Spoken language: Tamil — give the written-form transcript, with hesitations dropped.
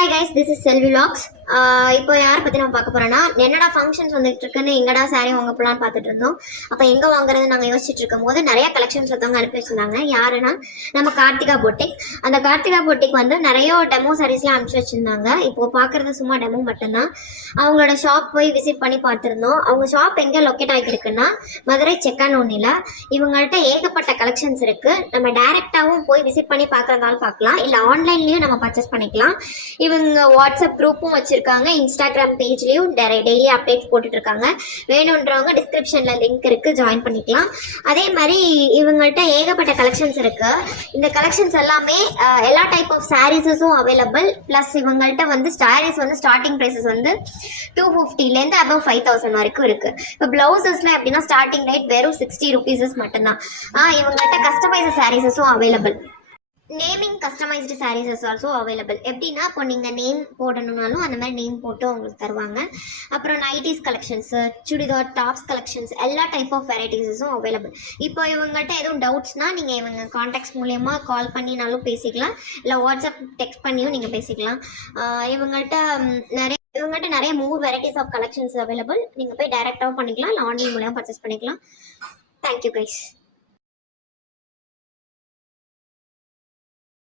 Hi guys, this is Selvi vlogs. இப்போ யாரை பற்றி நம்ம பார்க்க போகிறோன்னா, என்னடா ஃபங்க்ஷன்ஸ் வந்துட்டு இருக்குன்னு எங்கடா சாரீ வாங்க போகலான்னு பார்த்துட்டு இருந்தோம். அப்போ எங்கே வாங்குறது நாங்கள் யோசிச்சுட்டு இருக்கும் போது நிறைய கலெக்ஷன்ஸ் ஒருத்தவங்க அனுப்பி வச்சுருந்தாங்க. யாருன்னா நம்ம கார்த்திகா பொட்டிக். அந்த கார்த்திகா பொட்டிக் வந்து நிறைய டெமோ சாரீஸ்லாம் அனுப்பிச்சி வச்சுருந்தாங்க. இப்போது பார்க்குறது சும்மா டெமோ மட்டும்தான். அவங்களோட ஷாப் போய் விசிட் பண்ணி பார்த்துருந்தோம். அவங்க ஷாப் எங்கே லொக்கேட் ஆகியிருக்குன்னா மதுரை செக்கானூனில். இவங்கள்ட்ட ஏகப்பட்ட கலெக்ஷன்ஸ் இருக்குது. நம்ம டைரெக்டாகவும் போய் விசிட் பண்ணி பார்க்குறதாலும் பார்க்கலாம், இல்லை ஆன்லைன்லேயும் நம்ம பர்ச்சேஸ் பண்ணிக்கலாம். இவங்க வாட்ஸ்அப் குரூப்பும் வச்சுருக்காங்க, இன்ஸ்டாகிராம் பேஜ்லேயும் டெய்லி அப்டேட்ஸ் போட்டுட்ருக்காங்க. வேணுன்றவங்க டிஸ்கிரிப்ஷனில் லிங்க் இருக்குது, ஜாயின் பண்ணிக்கலாம். அதே மாதிரி இவங்கள்ட்ட ஏகப்பட்ட கலெக்ஷன்ஸ் இருக்குது. இந்த கலெக்ஷன்ஸ் எல்லாமே எல்லா டைப் ஆஃப் சாரீஸஸும் அவைலபிள். ப்ளஸ் இவங்கள்ட்ட வந்து சாரீஸ் வந்து ஸ்டார்டிங் ப்ரைஸஸ் வந்து 250லேருந்து அபவ் 5000 வரைக்கும் இருக்குது. இப்போ ப்ளவுசஸ்லாம் எப்படின்னா ஸ்டார்டிங் ரேட் வெறும் 60 rupees மட்டும்தான். இவங்கள்ட்ட கஸ்டமைஸ் சாரீஸஸும் available. Naming customized sarees is also available. எப்படின்னா இப்போ நீங்கள் நேம் போடணுன்னாலும் அந்த மாதிரி நேம் போட்டு உங்களுக்கு தருவாங்க. அப்புறம் nighties collections, churidar tops collections, எல்லா டைப் ஆஃப் வெரைட்டிஸஸும் அவைலபிள். இப்போ இவங்கள்ட்ட எதுவும் டவுட்ஸ்னால் நீங்கள் இவங்க காண்டாக்ட்ஸ் மூலயமா கால் பண்ணினாலும் பேசிக்கலாம், இல்லை வாட்ஸ்அப் டெக்ஸ்ட் பண்ணியும் நீங்கள் பேசிக்கலாம். இவங்கள்ட்ட நிறைய more varieties of collections available. நீங்கள் போய் டைரெக்டாகவும் பண்ணிக்கலாம், இல்லை ஆன்லைன் மூலமாக பர்ச்சேஸ் பண்ணிக்கலாம். Thank you guys.